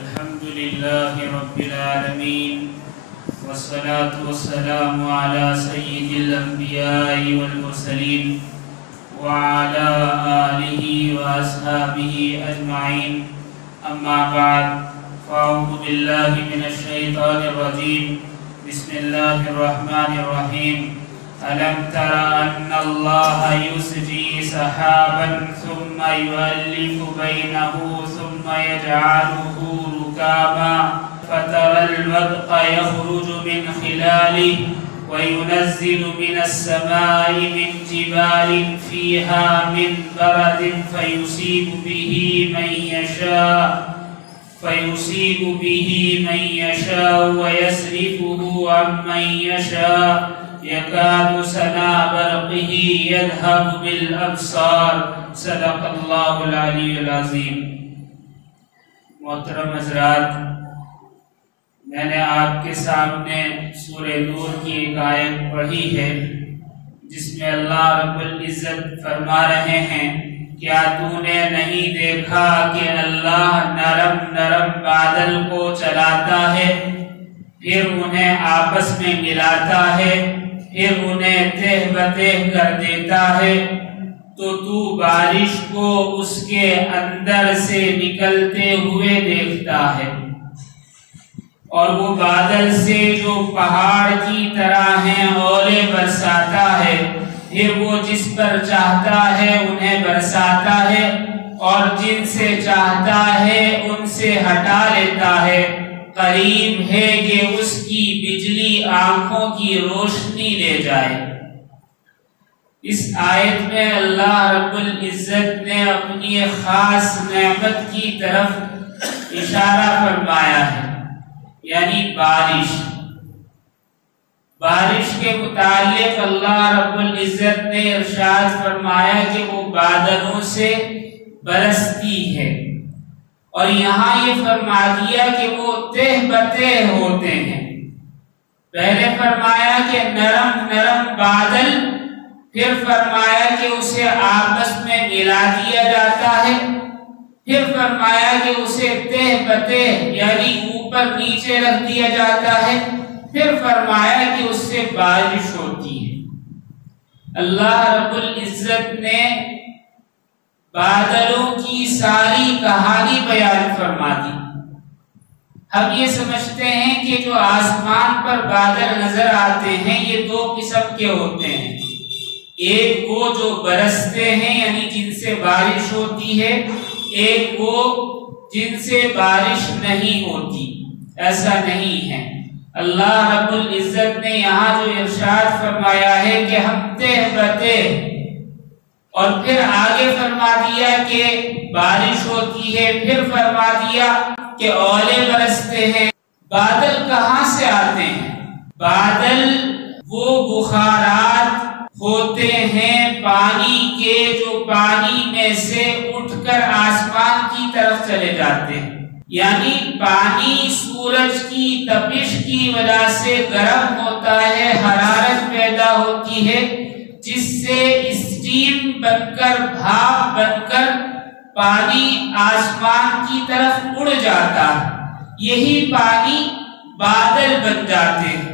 الحمد لله رب العالمين والصلاة والسلام على سيد الأنبياء والمرسلين وعلى آله وأصحابه أجمعين أما بعد فأعوذ بالله من الشيطان الرجيم بسم الله الرحمن الرحيم ألم تر أن الله يسجي سحابا ثم يؤلف بينه ثم يجعله ركاما فترى الودق يخرج من خلاله وينزل من السماء من جبال فيها من برد فيصيب به من يشاء ويصرفه عن من يشاء يكاد سنا برقه يذهب بالأبصار صدق اللہ العلی العظیم۔ محترم حضرات، میں نے آپ کے سامنے سورہ نور کی ایک آیت پڑھی ہے جس میں اللہ رب العزت فرما رہے ہیں، کیا تو نے نہیں دیکھا کہ اللہ نرم نرم بادل کو چلاتا ہے، پھر انہیں آپس میں ملاتا ہے، پھر انہیں تہ بتہ کر دیتا ہے، تو بارش کو اس کے اندر سے نکلتے ہوئے دیکھتا ہے، اور وہ بادل سے جو پہاڑ کی طرح ہیں اولے برساتا ہے، پھر وہ جس پر چاہتا ہے انہیں برساتا ہے، اور جن سے چاہتا ہے ان سے ہٹا لیتا ہے، قریب ہے کہ اس کی بجلی آنکھوں کی روشنی لے جائے۔ اس آیت میں اللہ رب العزت نے اپنی خاص نعمت کی طرف اشارہ فرمایا ہے، یعنی بارش کے متعلق اللہ رب العزت نے ارشاد فرمایا کہ وہ بادلوں سے برستی ہے، اور یہاں یہ فرما دیا کہ وہ تہ بتہ ہوتے ہیں۔ پہلے فرمایا کہ نرم نرم بادل، پھر فرمایا کہ اسے آپس میں ملا دیا جاتا ہے، پھر فرمایا کہ اسے تہ بتہ یعنی اوپر نیچے رکھ دیا جاتا ہے، پھر فرمایا کہ اس سے بارش ہوتی ہے۔ اللہ رب العزت نے بادلوں کی ساری کہانی بیان فرما دی۔ ہم یہ سمجھتے ہیں کہ جو آسمان پر بادل نظر آتے ہیں یہ دو قسم کے ہوتے ہیں، ایک وہ جو برستے ہیں یعنی جن سے بارش ہوتی ہے، ایک وہ جن سے بارش نہیں ہوتی۔ ایسا نہیں ہے۔ اللہ رب العزت نے یہاں جو ارشاد فرمایا ہے کہ ہم تہ بتہ، اور پھر آگے فرما دیا کہ بارش ہوتی ہے، پھر فرما دیا کہ اولے برستے ہیں۔ بادل کہاں سے آتے ہیں؟ بادل وہ بخارات ہوتے ہیں پانی کے جو پانی میں سے اٹھ کر آسمان کی طرف چلے جاتے ہیں، یعنی پانی سورج کی تپش کی وجہ سے گرم ہوتا ہے، حرارت پیدا ہوتی ہے، جس سے اسٹیم بن کر بھاپ بن کر پانی آسمان کی طرف اڑ جاتا ہے، یہی پانی بادل بن جاتے ہیں۔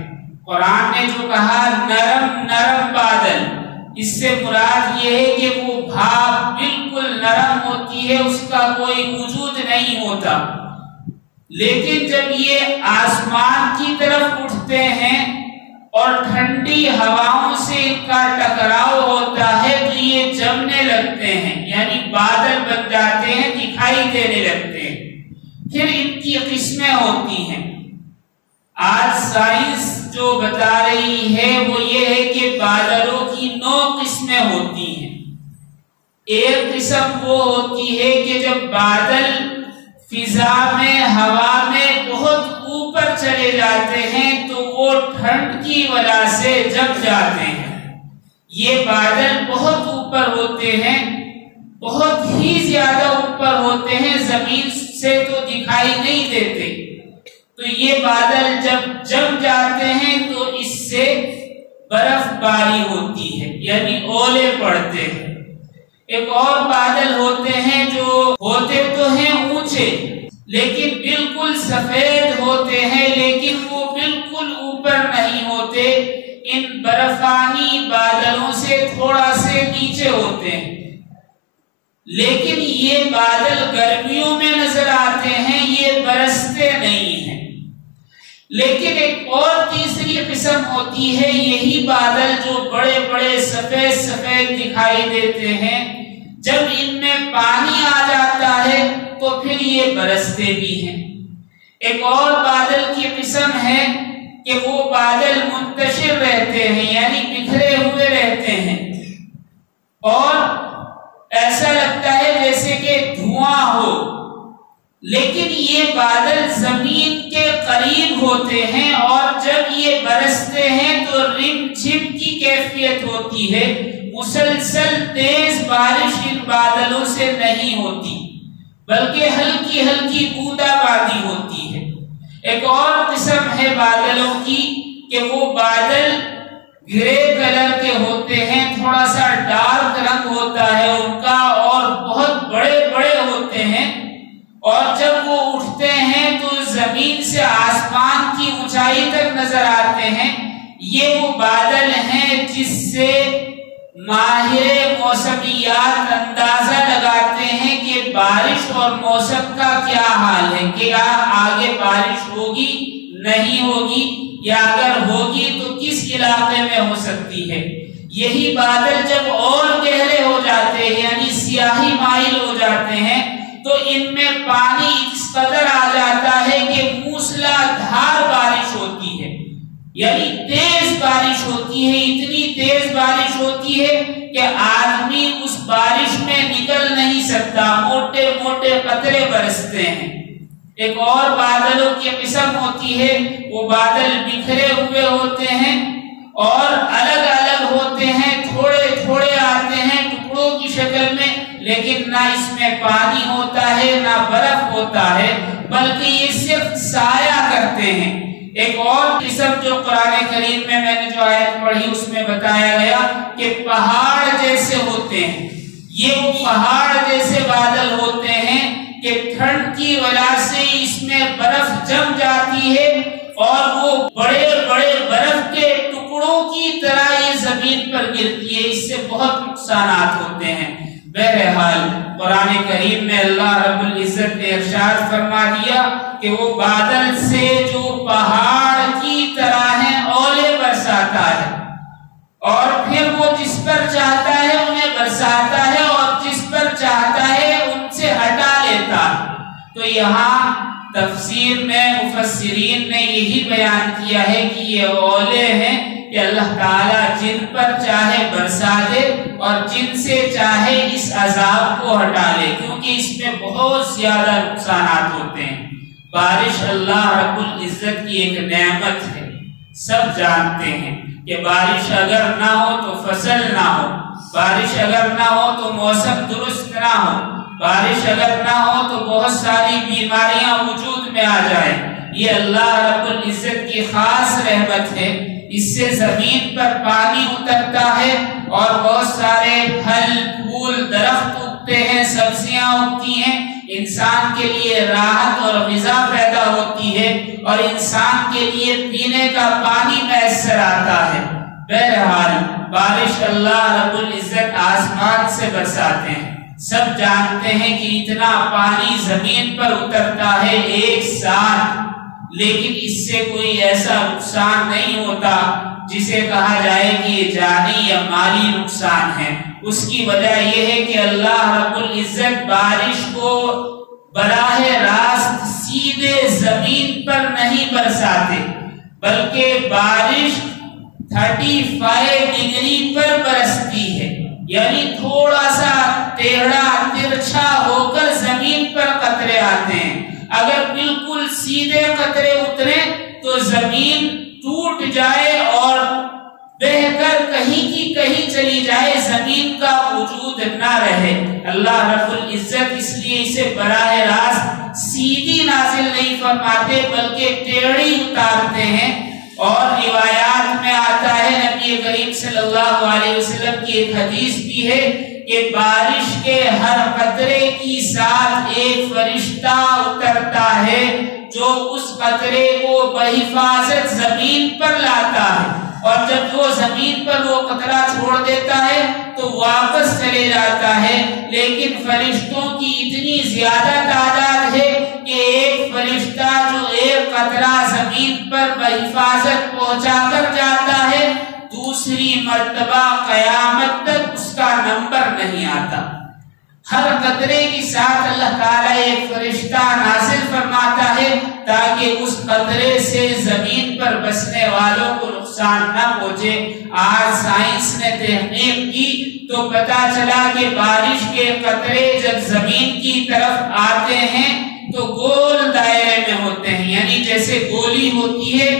قرآن نے جو کہا نرم نرم بادل، اس سے مراد یہ ہے کہ وہ بھاپ بالکل نرم ہوتی ہے، اس کا کوئی وجود نہیں ہوتا، لیکن جب یہ آسمان کی طرف اٹھتے ہیں اور ٹھنڈی ہواؤں سے ان کا ٹکراؤ ہوتا ہے تو یہ جمنے لگتے ہیں، یعنی بادل بن جاتے ہیں، دکھائی دینے لگتے ہیں۔ پھر ان کی قسمیں ہوتی ہیں۔ آج سائنس جو بتا رہی ہے وہ یہ ہے کہ بادلوں کی 9 قسمیں ہوتی ہیں۔ ایک قسم وہ ہوتی ہے کہ جب بادل فضا میں ہوا میں بہت اوپر چلے جاتے ہیں تو وہ ٹھنڈ کی وجہ سے جم جاتے ہیں۔ یہ بادل بہت اوپر ہوتے ہیں، بہت ہی زیادہ اوپر ہوتے ہیں، زمین سے تو دکھائی نہیں دیتے، تو یہ بادل جب جم جاتے ہیں تو اس سے برف باری ہوتی ہے، یعنی اولے پڑتے ہیں۔ ایک اور بادل ہوتے ہیں جو ہوتے تو ہیں اونچے، لیکن بالکل سفید ہوتے ہیں، لیکن وہ بالکل اوپر نہیں ہوتے، ان برفانی بادلوں سے تھوڑا سے نیچے ہوتے ہیں۔ لیکن یہ بادل گرمیوں میں نظر آتے ہیں، یہ برستے نہیں ہیں۔ لیکن ایک اور تیسری قسم ہوتی ہے، یہی بادل جو بڑے بڑے سفید سفید دکھائی دیتے ہیں، جب ان میں پانی آ جاتا ہے تو پھر یہ برستے بھی ہیں۔ ایک اور بادل کی قسم ہے کہ وہ بادل منتشر رہتے ہیں، یعنی بکھرے ہوئے رہتے ہیں، اور ایسا لگتا ہے جیسے کہ دھواں ہو، لیکن یہ بادل زمین کے قریب ہوتے ہیں، اور جب یہ برستے ہیں تو رم جھم کی کیفیت ہوتی ہے، مسلسل تیز بارش ان بادلوں سے نہیں ہوتی، بلکہ ہلکی ہلکی بوندا باندی ہوتی ہے۔ ایک اور قسم ہے بادلوں کی کہ وہ بادل گرے کلر کے ہوتے ہیں، تھوڑا سا ڈارک رنگ ہوتا ہے ان کا، اور بہت بڑے بڑے ہوتے ہیں، اور جب وہ اٹھتے ہیں تو زمین سے آسمان کی اونچائی تک نظر آتے ہیں۔ یہ وہ بادل ہیں جس سے ماہر موسمیات اندازہ لگاتے ہیں کہ بارش اور موسم کا کیا حال ہے، کہ آگے بارش ہوگی نہیں ہوگی، یا اگر ہوگی تو کس علاقے میں ہو سکتی ہے۔ یہی بادل جب اور گہرے ہو جاتے ہیں، یعنی سیاہی مائل ہو جاتے ہیں، تو ان میں پانی اس قدر آ جاتا ہے کہ موسلا دھار بارش ہوتی ہے، یعنی تیز بارش ہوتی ہے، اتنی تیز بارش ہوتی ہے کہ آدمی اس بارش میں نکل نہیں سکتا، موٹے موٹے قطرے برستے ہیں۔ ایک اور بادلوں کی قسم ہوتی ہے، وہ بادل بکھرے ہوئے ہوتے ہیں اور الگ الگ ہوتے ہیں، تھوڑے تھوڑے آتے ہیں ٹکڑوں کی شکل میں، لیکن نہ اس میں پانی ہوتا ہے نہ برف ہوتا ہے، بلکہ یہ صرف سایہ کرتے ہیں۔ ایک اور قسم جو قرآن کریم میں نے جو آیت پڑھی اس میں بتایا گیا کہ پہاڑ جیسے ہوتے ہیں، یہ وہ پہاڑ جیسے بادل ہوتے ہیں کہ ٹھنڈ کی وجہ سے اس میں برف جم جاتی ہے، اور وہ بڑے بڑے برف کے ٹکڑوں کی طرح یہ زمین پر گرتی ہے، اس سے بہت نقصانات ہوتے ہیں۔ بہرحال قرآن کریم میں اللہ رب العزت نے ارشاد فرما دیا کہ وہ بادل سے جو پہاڑ کی طرح ہیں اولے برساتا ہے، اور پھر وہ جس پر چاہتا ہے انہیں برساتا ہے، اور جس پر چاہتا ہے ان سے ہٹا لیتا۔ تو یہاں تفسیر میں مفسرین نے یہی بیان کیا ہے کہ یہ اولے ہیں کہ اللہ تعالیٰ جن پر چاہے برسا دے اور جن سے چاہے اس عذاب کو ہٹا لے، کیونکہ اس میں بہت زیادہ نقصانات ہوتے ہیں۔ بارش اللہ رب العزت کی ایک نعمت ہے، سب جانتے ہیں کہ بارش اگر نہ ہو تو فصل نہ ہو، بارش اگر نہ ہو تو موسم درست نہ ہو، بارش اگر نہ ہو تو بہت ساری بیماریاں وجود میں آ جائیں۔ یہ اللہ رب العزت کی خاص رحمت ہے، اس سے زمین پر پانی اترتا ہے اور بہت سارے پھل پھول درخت اگتے ہیں، سبزیاں اگتی ہیں، انسان کے لیے راحت اور غذا پیدا ہوتی ہے، اور انسان کے لیے پینے کا پانی میسر آتا ہے۔ بہرحال بارش اللہ رب العزت آسمان سے برساتے ہیں، سب جانتے ہیں کہ اتنا پانی زمین پر اترتا ہے ایک ساتھ، لیکن اس سے کوئی ایسا نقصان نہیں ہوتا جسے کہا جائے کہ یہ جانی یا مالی نقصان ہے۔ اس کی وجہ یہ ہے کہ اللہ رب العزت بارش کو براہ راست سیدھے زمین پر نہیں برساتے، بلکہ بارش 35 ڈگری پر برستی ہے، یعنی تھوڑا سا ٹیڑھا ترچھا ہو کر زمین پر قطرے آتے ہیں۔ اگر بالکل سیدھے قطرے اترے تو زمین ٹوٹ جائے اور بہہ کر کہیں کی کہیں چلی جائے، زمین کا وجود نہ رہے۔ اللہ رب العزت اس لیے اسے براہ راست سیدھی نازل نہیں فرماتے، بلکہ ٹیڑھی اتارتے ہیں۔ اور روایات میں آتا ہے، نبی کریم صلی اللہ علیہ وسلم کی ایک حدیث بھی ہے کہ بارش کے ہر قطرے کی ساتھ ایک فرشتہ اترتا قطرے کو بحفاظت زمین پر لاتا ہے، اور جب وہ زمین پر وہ قطرہ چھوڑ دیتا ہے تو واپس چلے جاتا ہے، لیکن فرشتوں کی اتنی زیادہ تعداد ہے کہ ایک فرشتہ جو ایک قطرہ زمین پر بحفاظت پہنچا کر جاتا ہے، دوسری مرتبہ قیامت تک اس کا نمبر نہیں آتا۔ ہر قطرے کے ساتھ اللہ تعالیٰ ایک فرشتہ نازل فرماتا ہے تاکہ اس قطرے سے زمین پر بسنے والوں کو نقصان نہ پہنچے۔ آج سائنس نے تحقیق کی تو پتا چلا کہ بارش کے قطرے جب زمین کی طرف آتے ہیں تو گول دائرے میں ہوتے ہیں، یعنی جیسے گولی ہوتی ہے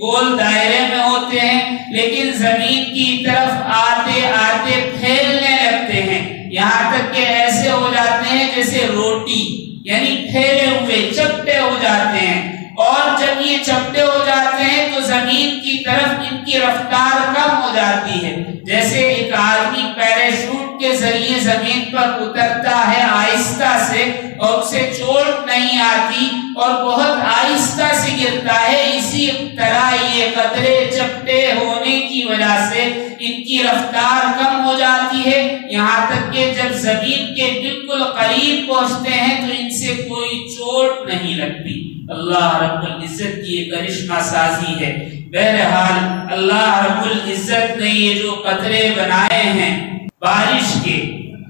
گول دائرے میں ہوتے ہیں، لیکن زمین کی طرف آتے آتے پھیلنے لگتے ہیں، یہاں تک کہ ایسے ہو جاتے ہیں جیسے روٹی، یعنی پھیلے ہوئے چپٹے ہو جاتے ہیں۔ اور جب یہ چپٹے ہو جاتے ہیں تو زمین کی طرف ان کی رفتار کم ہو جاتی ہے، جیسے ایک آدمی پیراشوٹ کے ذریعے زمین پر اترتا ہے آہستہ سے اور اسے چوٹ نہیں آتی اور بہت آہستہ سے گرتا ہے، اسی طرح یہ قطرے چپٹے ہونے کی وجہ سے ان کی رفتار کم ہو جاتی ہے، یہاں تک کہ جب زمین کے بالکل قریب پہنچتے ہیں تو ان سے کوئی چوٹ نہیں لگتی۔ اللہ رب العزت کی یہ کرشمہ سازی ہے۔ بہرحال اللہ رب العزت نے یہ جو قطرے بنائے ہیں بارش کے،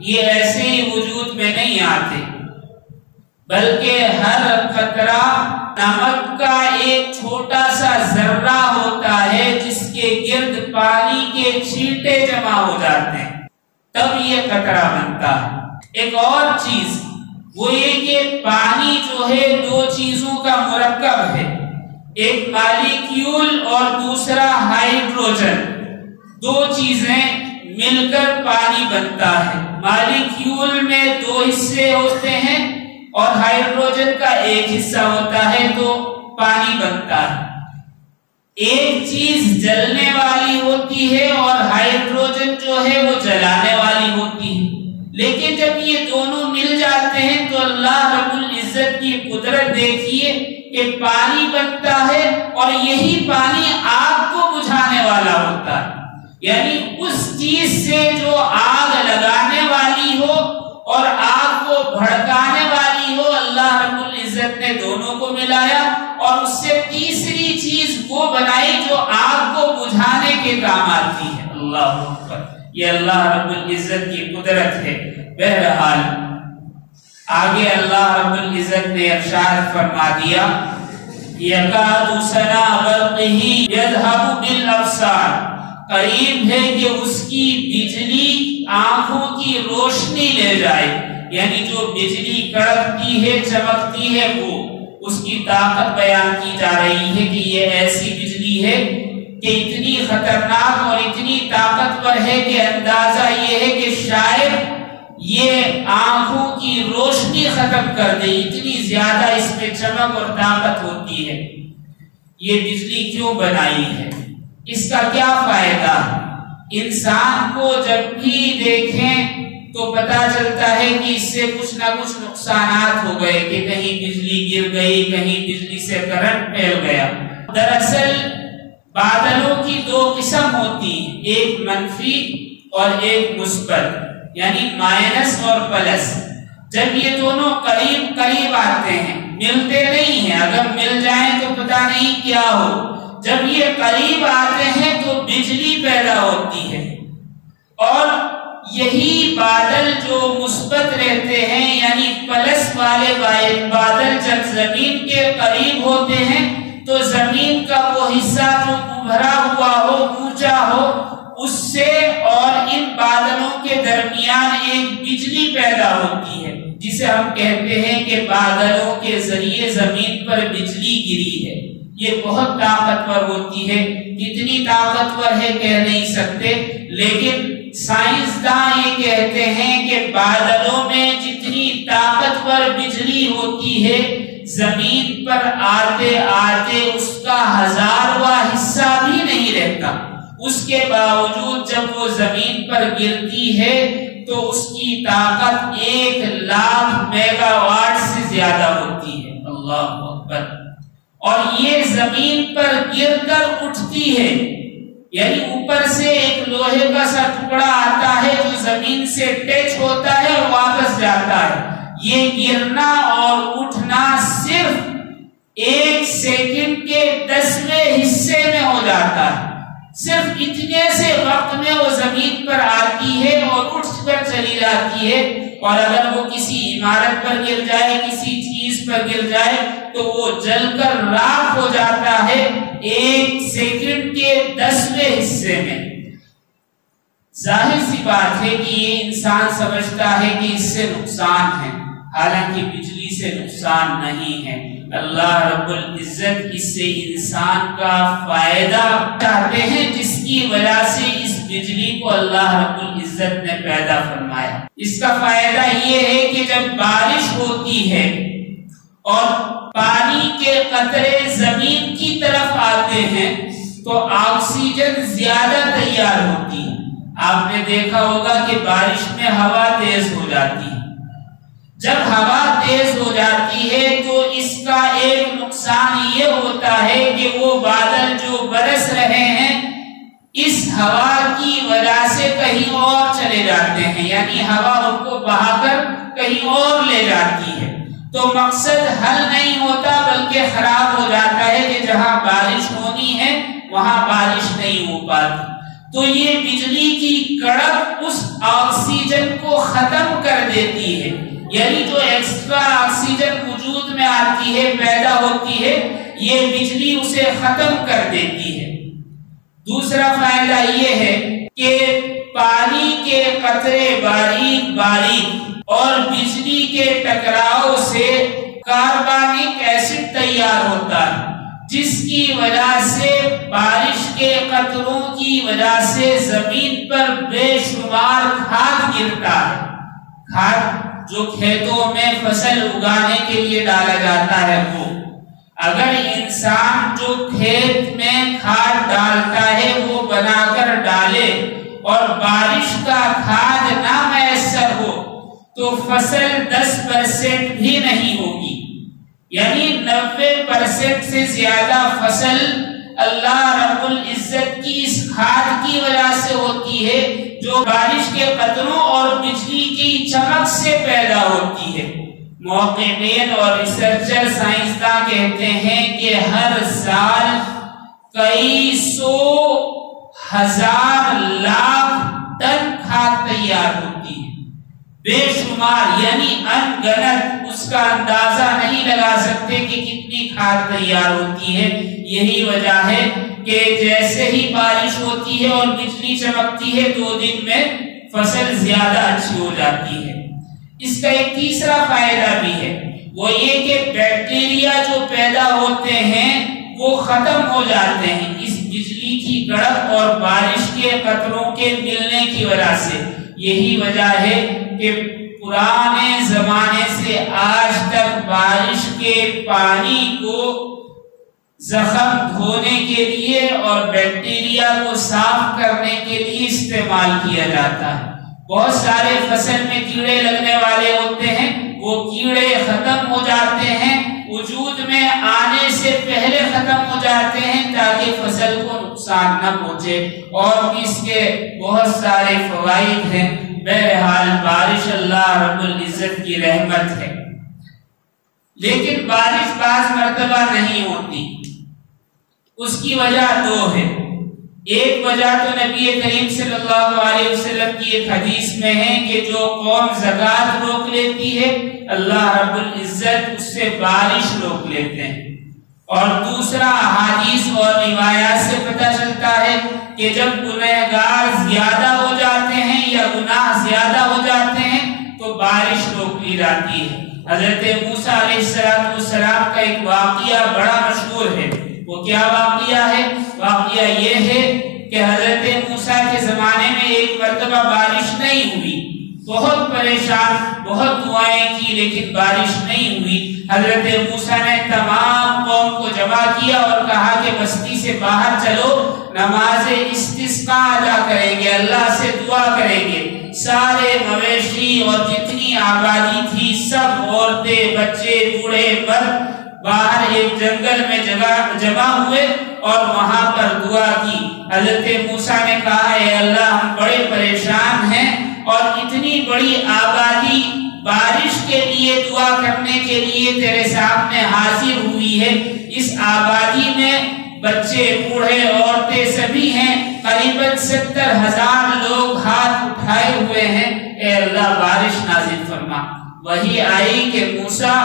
یہ ایسے ہی وجود میں نہیں آتے، بلکہ ہر قطرہ نمک کا ایک چھوٹا سا ذرہ ہوتا ہے جس کے گرد پانی کے چھینٹے جمع ہو جاتے ہیں، تب یہ قطرہ بنتا ہے۔ ایک اور چیز وہ یہ کہ پانی جو ہے دو چیزوں کا مرکب ہے، ایک مالیکیول اور دوسرا ہائیڈروجن، دو چیزیں مل کر پانی بنتا ہے۔ مالیکیول میں دو حصے ہوتے ہیں اور ہائیڈروجن کا ایک حصہ ہوتا ہے تو پانی بنتا ہے۔ ایک چیز جلنے والی ہوتی ہے اور ہائیڈروجن جو ہے وہ جلانے والی ہوتی ہے، لیکن جب یہ دونوں مل جاتے ہیں تو اللہ رب العزت کی قدرت دیکھیے کہ پانی بنتا ہے اور یہی پانی آگ کو بجھانے والا ہوتا ہے، یعنی اس چیز سے جو آگ لگانے والی ہو اور آگ کو بھڑکانے والی ہو، اللہ رب العزت نے دونوں کو ملایا اور اس سے تیسری چیز وہ بنائی جو آگ کو بجھانے کے کام آتی ہے۔ اللہ اکبر، یہ اللہ رب العزت کی قدرت ہے۔ بہرحال آگے اللہ رب العزت نے ارشاد فرما دیا، یکاد سنا برقہ یذہب بالابصار، قریب ہے کہ اس کی بجلی آنکھوں کی روشنی لے جائے، یعنی جو بجلی کڑکتی ہے چمکتی ہے وہ اس کی طاقت بیان کی جا رہی ہے کہ یہ ایسی بجلی ہے کہ اتنی خطرناک اور اتنی طاقتور ہے کہ اندازہ یہ ہے کہ شاید یہ آنکھوں کی روشنی ختم کر دے، اتنی زیادہ اس میں چمک اور طاقت ہوتی ہے۔ یہ بجلی کیوں بنائی ہے؟ اس کا کیا فائدہ؟ انسان کو جب بھی دیکھیں تو پتا چلتا ہے کہ اس سے کچھ نہ کچھ نقصانات ہو گئے، کہ کہیں بجلی گر گئی، کہیں بجلی سے کرنٹ پھیل گیا۔ دراصل بادلوں کی دو قسم ہوتی ہیں، ایک منفی اور ایک مثبت، یعنی مائنس اور پلس۔ جب یہ دونوں قریب قریب آتے ہیں، ملتے نہیں ہیں، اگر مل جائیں تو پتہ نہیں کیا ہو، جب یہ قریب آتے ہیں تو بجلی پیدا ہوتی ہے۔ اور یہی بادل جو مثبت رہتے ہیں، یعنی پلس والے بادل جب زمین کے قریب ہوتے ہیں تو زمین کا وہ حصہ جو ابھرا ہوا ہو، اونچا ہو، اس سے اور ان بادلوں کے درمیان ایک بجلی پیدا ہوتی ہے، جسے ہم کہتے ہیں کہ بادلوں کے ذریعے زمین پر بجلی گری ہے۔ یہ بہت طاقتور ہوتی ہے، کتنی طاقتور ہے کہہ نہیں سکتے، لیکن سائنسداں یہ کہتے ہیں کہ بادلوں میں جتنی طاقتور بجلی ہوتی ہے، زمین پر آتے آتے اس کا 1000واں حصہ بھی نہیں رہتا، اس کے باوجود جب وہ زمین پر گرتی ہے تو اس کی طاقت 1,00,000 میگا واٹ سے زیادہ ہوتی ہے۔ اللہ اکبر۔ اور زمین پر گر کر اٹھتی ہے، یعنی اوپر سے ایک لوہے کا سا ٹکڑا آتا ہے جو زمین سے ٹچ ہوتا ہے اور واپس جاتا ہے، یہ گرنا اور اٹھنا صرف 1 سیکنڈ کے 10ویں حصے میں ہو جاتا ہے۔ صرف اتنے سے وقت میں وہ زمین پر آتی ہے اور اٹھ کر چلی جاتی ہے، اور اگر وہ کسی عمارت پر گر جائے، کسی چیز پر گر جائے تو وہ جل کر راکھ ہو جاتا ہے 1 سیکنڈ کے 10ویں حصے میں۔ ظاہر سی بات ہے کہ یہ انسان سمجھتا ہے کہ اس سے نقصان ہے، حالانکہ بجلی سے نقصان نہیں ہے۔ اللہ رب العزت اس سے انسان کا فائدہ چاہتے ہیں، جس کی وجہ سے اس بجلی کو اللہ رب العزت نے پیدا فرمایا۔ اس کا فائدہ یہ ہے کہ جب بارش ہوتی ہے اور پانی کے قطرے زمین کی طرف آتے ہیں تو آکسیجن زیادہ تیار ہوتی ہے۔ آپ نے دیکھا ہوگا کہ بارش میں ہوا تیز ہو جاتی ہے۔ جب ہوا تیز ہو جاتی ہے تو اس کا ایک نقصان یہ ہوتا ہے کہ وہ بادل جو برس رہے ہیں اس ہوا کی وجہ سے کہیں اور چلے جاتے ہیں، یعنی ہوا ان کو بہا کر کہیں اور لے جاتی ہے، تو مقصد حل نہیں ہوتا بلکہ خراب ہو جاتا ہے کہ جہاں بارش ہونی ہے وہاں بارش نہیں ہو پاتی۔ تو یہ بجلی کی کڑک اس آکسیجن کو ختم کر دیتی ہے، یعنی جو ایکسٹرا آکسیجن وجود میں آتی ہے، پیدا ہوتی ہے، یہ بجلی اسے ختم کر دیتی ہے۔ دوسرا فائدہ یہ ہے کہ پانی کے قطرے باریک باریک اور بجلی کے ٹکراؤ سے کاربونک ایسڈ تیار ہوتا ہے، جس کی وجہ سے بارش کے قطروں کی وجہ سے زمین پر بے شمار کھاد گرتا ہے۔ کھاد جو کھیتوں میں فصل اگانے کے لیے ڈالا جاتا ہے، وہ اگر انسان جو کھیت میں کھاد ڈالتا ہے وہ بنا کر ڈالے اور بارش کا کھاد نہ میسر ہو تو فصل 10% بھی نہیں ہوگی، یعنی 90% سے زیادہ فصل اللہ رب العزت کی اس کھاد کی وجہ سے ہوتی ہے جو بارش کے قطروں اور بجلی کی چمک سے پیدا ہوتی ہے۔ محققین اور ریسرچر سائنسداں کہتے ہیں کہ ہر سال کئی سو ہزار لاکھ ٹن کھاد تیار ہوتی ہے، بے شمار، یعنی ان گنت، اس کا اندازہ نہیں لگا سکتے کہ کتنی کھاد تیار ہوتی ہے۔ یہی وجہ ہے کہ جیسے ہی بارش ہوتی ہے اور بجلی چمکتی ہے 2 دن میں فصل زیادہ اچھی ہو جاتی ہے۔ اس کا ایک تیسرا فائدہ بھی ہے، وہ یہ کہ بیکٹیریا جو پیدا ہوتے ہیں وہ ختم ہو جاتے ہیں اس بجلی کی کڑک اور بارش کے قطروں کے ملنے کی وجہ سے۔ یہی وجہ ہے کہ پرانے زمانے سے آج تک بارش کے پانی کو زخم دھونے کے لیے اور بیکٹیریا کو صاف کرنے کے لیے استعمال کیا جاتا ہے۔ بہت سارے فصل میں کیڑے لگنے والے ہوتے ہیں، وہ کیڑے ختم ہو جاتے ہیں، وجود میں آنے سے پہلے ختم ہو جاتے ہیں تاکہ فصل کو نقصان نہ پہنچے، اور اس کے بہت سارے فوائد ہیں۔ بہرحال بارش اللہ رب العزت کی رحمت ہے، لیکن بارش بعض مرتبہ نہیں ہوتی۔ اس کی وجہ 2 ہے۔ ایک وجہ تو نبی کریم صلی اللہ علیہ وسلم کی ایک حدیث میں ہے کہ جو قوم زکوٰۃ روک لیتی ہے اللہ رب العزت اس سے بارش روک لیتے ہیں، اور دوسرا احادیث اور روایات سے پتہ چلتا ہے کہ جب گنہگار زیادہ ہو جاتے ہیں یا گناہ زیادہ ہو جاتے ہیں تو بارش روک لی جاتی ہے۔ حضرت موسیٰ علیہ السلام کا ایک واقعہ بڑا مشہور ہے۔ وہ کیا واقعہ ہے؟ واقعہ یہ ہے کہ حضرت موسیٰ کے زمانے میں ایک مرتبہ بارش نہیں ہوئی، بہت پریشان، بہت دعائیں کی لیکن بارش نہیں ہوئی۔ حضرت موسیٰ نے تمام قوم کو جمع کیا اور کہا کہ بستی سے باہر چلو، نماز استسقاء ادا کریں گے، اللہ سے دعا کریں گے۔ سارے مویشی اور جتنی آبادی تھی، سب عورتیں، بچے، بوڑھے، مرد باہر ایک جنگل میں جمع ہوئے اور وہاں پر دعا کی۔ حضرت موسیٰ نے کہا اے اللہ ہم بڑے پریشان ہیں اور اتنی بڑی آبادی بارش کے لیے دعا کرنے کے لیے تیرے سامنے حاضر ہوئی ہے، اس آبادی میں بچے بوڑھے عورتیں سبھی ہیں، قریباً 70,000 لوگ ہاتھ اٹھائے ہوئے ہیں، اے اللہ بارش نازل فرما۔ وہی آئی کہ موسیٰ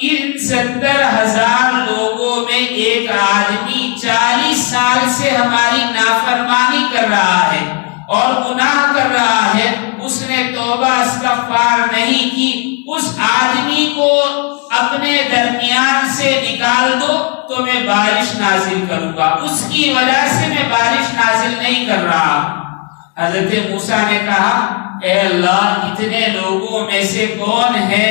ان 70,000 لوگوں میں ایک آدمی 40 سال سے ہماری نافرمانی کر رہا ہے اور گناہ کر رہا ہے، اس نے توبہ استغفار نہیں کی، اس آدمی کو اپنے درمیان سے نکال دو تو میں بارش نازل کروں گا، اس کی وجہ سے میں بارش نازل نہیں کر رہا۔ حضرت موسیٰ نے کہا اے اللہ اتنے لوگوں میں سے کون ہے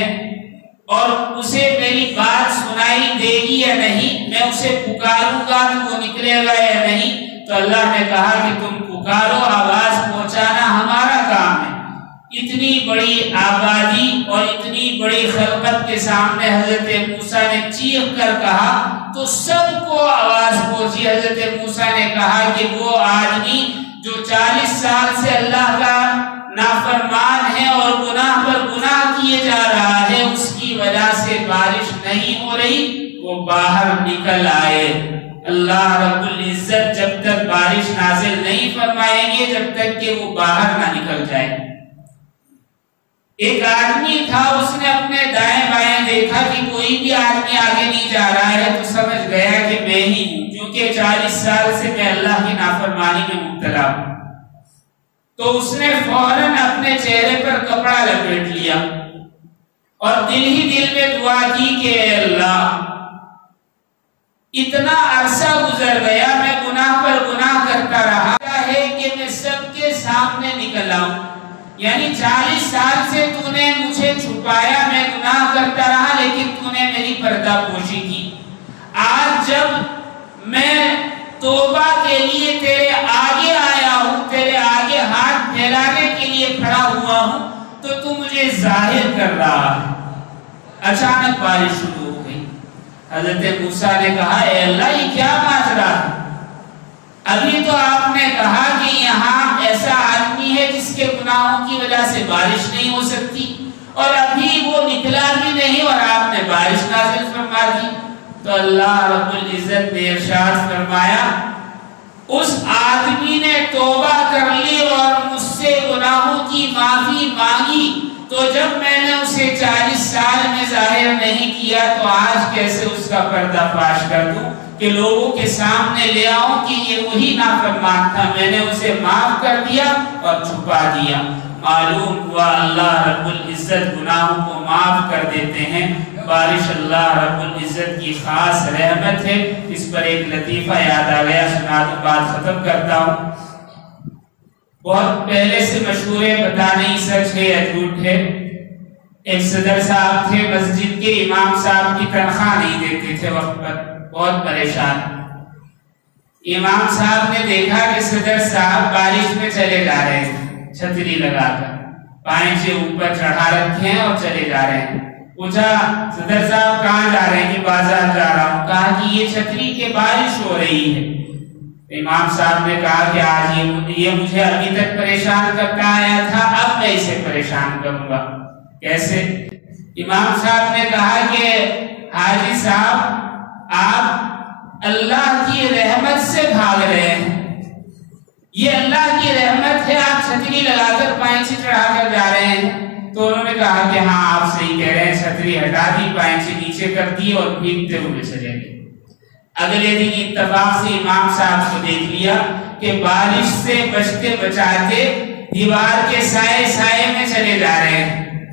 اور اسے میری بات سنائی دے گی یا نہیں، میں اسے پکاروں گا تو وہ نکلے گا یا نہیں؟ تو اللہ نے کہا کہ تم پکارو، آواز پہنچانا ہمارا کام ہے۔ اتنی بڑی آبادی اور اتنی بڑی خلقت کے سامنے حضرت موسیٰ نے چیخ کر کہا تو سب کو آواز پہنچی۔ حضرت موسیٰ نے کہا کہ وہ آدمی جو 40 سال سے اللہ کا نافرمان ہے اور گناہ پر گناہ کیے جا رہا ہے، اس کی وجہ سے بارش نہیں ہو رہی، وہ باہر نکل آئے۔ اللہ رب العزت جب تک بارش نازل نہیں فرمائیں گے جب تک کہ وہ باہر نہ نکل جائے۔ ایک آدمی تھا، اس نے اپنے دائیں بائیں دیکھا کہ کوئی بھی آدمی آگے نہیں جا رہا ہے تو سمجھ گیا کہ میں ہی ہوں، کیونکہ 40 سال سے میں اللہ کی نافرمانی میں مبتلا ہوں۔ تو اس نے فوراً اپنے چہرے پر کپڑا لپیٹ لیا اور دل ہی دل میں دعا کی کہ اے اللہ اتنا عرصہ گزر گیا میں گناہ پر گناہ کرتا رہا ہے کہ میں سب کے سامنے نکل آؤں، یعنی 40 سال سے تو نے مجھے چھپایا، میں گناہ کرتا رہا لیکن تو نے میری پردہ پوشی کی۔ آج جب میں توبہ کے لیے تیرے آگے آیا ہوں، تیرے آگے ہاتھ پھیلانے کے لیے کھڑا ہوا ہوں تو تو مجھے ظاہر کر رہا ہے۔ اچانک بارش شروع ہو گئی۔ حضرت موسیٰ نے کہا اے اللہ یہ کیا ماجرا ہے؟ ابھی تو آپ نے کہا کہ یہاں ایسا آدمی ہے جس کے گناہوں کی وجہ سے بارش نہیں ہو سکتی، اور ابھی وہ نکلا بھی نہیں اور آپ نے بارش نازل فرما دی۔ تو اللہ رب العزت نے ارشاد فرمایا اس آدمی نے توبہ کر لی اور مجھ سے گناہوں کی معافی مانگی، تو جب میں نے اسے 40 سال میں ظاہر نہیں کیا تو آج کیسے اس کا پردہ فاش کر دوں کہ لوگوں کے سامنے لے آؤں کہ یہ وہی نافرمان تھا، میں نے اسے معاف کر دیا اور چھپا دیا۔ معلوم ہوا اللہ رب العزت گناہوں کو معاف کر دیتے ہیں۔ بارش اللہ رب العزت کی خاص رحمت ہے۔ اس پر ایک لطیفہ یاد آ گیا، سنا دوں بات ختم کرتا ہوں۔ بہت پہلے سے مشہور ہے، پتہ نہیں سچ ہے یا جھوٹ ہے۔ ایک صدر صاحب تھے، مسجد کے امام صاحب کی تنخواہ نہیں دیتے تھے وقت پر، بہت پریشان۔ امام صاحب نے دیکھا کہ صدر صاحب بارش میں چلے جا رہے ہیں، چھتری لگا کر پائیں سے اوپر چڑھا رکھے ہیں اور چلے جا رہے ہیں۔ پوچھا صدر صاحب کہاں جا رہے ہیں؟ کہ بازار جا رہا ہوں۔ کہا کہ یہ چھتری کے بارش ہو رہی ہے۔ امام صاحب نے کہا کہ آج یہ مجھے ابھی تک پریشان کرتا آیا تھا، اب میں اسے پریشان کروں گا۔ کیسے؟ امام صاحب نے کہا کہ حاجی صاحب آپ اللہ کی رحمت سے بھاگ رہے ہیں، یہ اللہ کی رحمت ہے، آپ چھتری لگا کر پائیں سے چڑھا کر جا رہے ہیں۔ تو انہوں نے کہا کہ ہاں آپ صحیح کہہ رہے ہیں، چھتری ہٹا دی، پائیں سے نیچے کر دی اور بھیگتے ہوئے چلے گئے۔ اگلے دن اتفاق سے امام صاحب کو دیکھ لیا کہ بارش سے بچتے بچاتے دیوار کے سائے سائے میں چلے جا رہے ہیں۔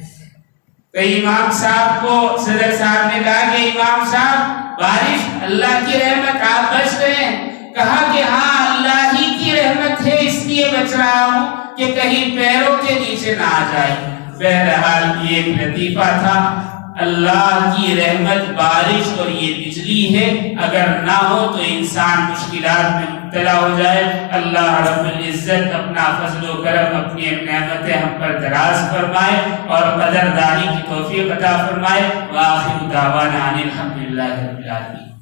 تو امام صاحب کو صدر صاحب نے کہا کہ امام صاحب بارش اللہ کی رحمت، آپ بچ رہے ہیں؟ کہا کہ ہاں اللہ ہی کی رحمت ہے، اس لیے بچ رہا ہوں کہ کہیں پیروں کے نیچے نہ آ جائے۔ بہرحال یہ ایک لطیفہ تھا۔ اللہ کی رحمت بارش اور یہ بجلی ہے، اگر نہ ہو تو انسان مشکلات میں مبتلا ہو جائے۔ اللہ رب العزت اپنا فضل و کرم، اپنی نعمتیں ہم پر دراز فرمائے اور قدردانی کی توفیق عطا فرمائے۔ وآخر دعوانا ان الحمدللہ۔ للہ رب العالمین۔